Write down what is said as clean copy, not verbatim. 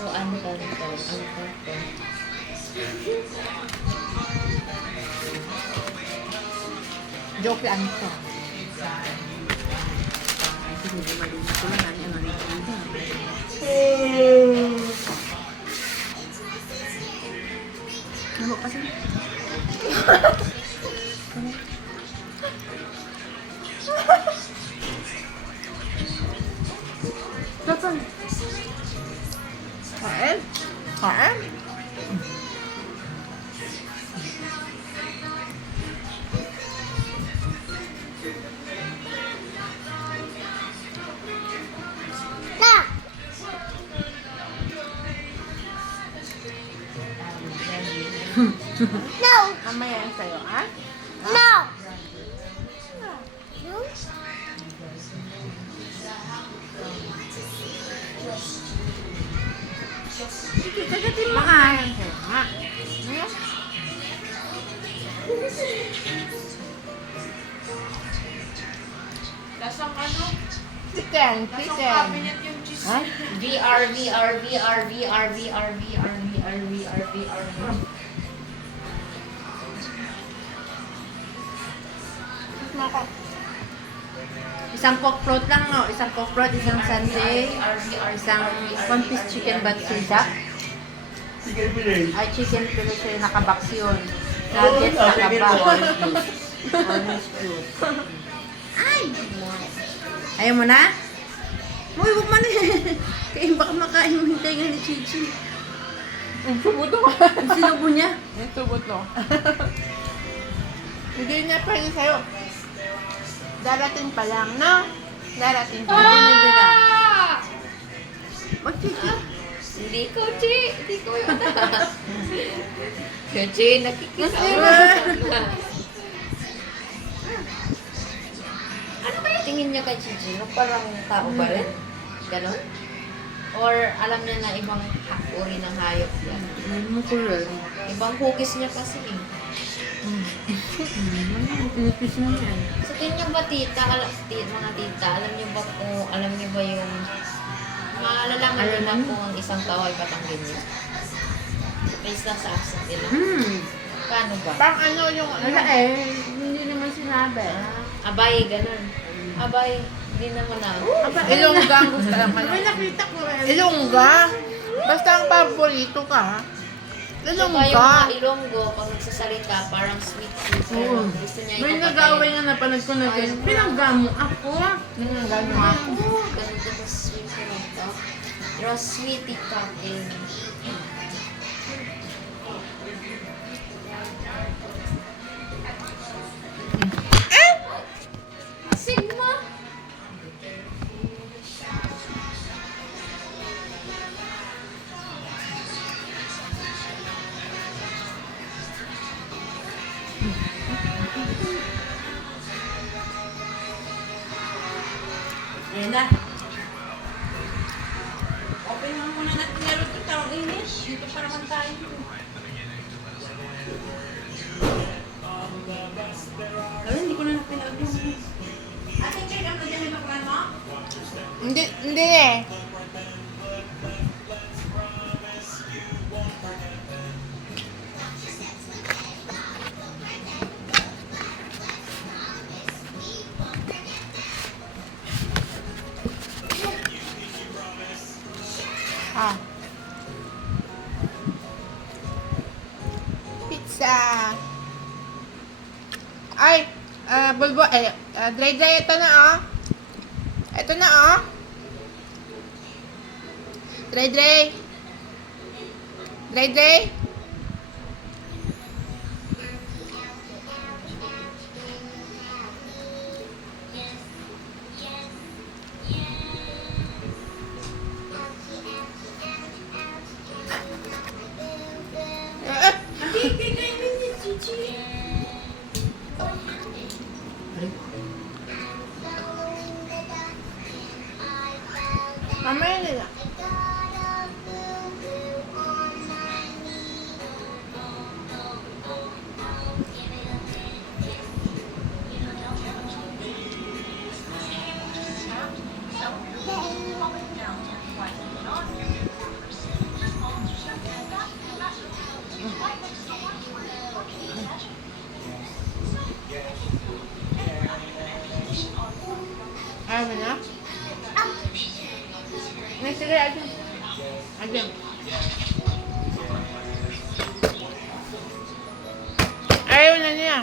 So, Anton. Joke lang ito. Hindi malinis ko lang ang ano nito. Ano kasi? Kapan? Kain? Kain? No! Mamaya yan sa'yo, ha? No! Sige, kagatin mo. Makain sa'yo, ha? Lasang ano? Chicken, Lasang chicken. cabinet yung cheese. Ha? VR. Isang coke float lang, no? Isang coke float, isang sundae, isang one piece chicken batsuda. Ay, chicken pero siya nakabox yun. Nuggets nakabox. Orange juice. Ay! Ayaw mo na? Uy, huwag man eh. Kaya baka makain mo hintay nga ni Chichi. Ang subuto ka. Ang sinubo niya. Ang subuto. Hindi niya pa rin sa'yo. Darating pa lang, no? Darating pa lang. Hindi na. Wag Chichi. Hindi ko, Chi. Hindi ko yun. Chi, nakikisama. Ano kaya tingin niya kay Chichi? No, parang tao ba yan? Ganon? Or alam niya na ibang uri ng hayop yan? Ano mo ko rin? Ibang hugis niya kasi eh. Pinipis mo yan. Sa tingin niyo ba tita, mga tita, alam niyo ba yung malalaman niyo ba kung isang tao ay Batanggin niyo? Based lang sa accent nila. Paano ba? Pang ano yung... Wala eh. Hindi naman sinabi. Abay, ganun. Abay, hindi naman na. Ilongga ang gusto lang kayo. May nakita ko eh. Ilongga? Basta ang paborito ka, ha? So, yung Ilongga. mga Ilonggo, pag nagsasalita, parang sweet. Oo. Gusto niya May ipapatay. nag-away nga napanood ko na din. Pinagamo ako. Nanganggano ako. Ganun ka sa sweet ko lang to. You're a sweetie captain. Sigma! Ayan na. Open mo muna natin meron ito taong init. Dito pa naman tayo. Pero hindi ko na napinag yung... Ating check up na dyan yung baklan mo? Hindi eh. Ah. Pizza. Ay, bulbo, dry, ito na oh. Ito na oh. Dry. Dry. Mamaya nila. Ayaw mo na? Ay, sige, Adam. Adam. Ayaw na niya.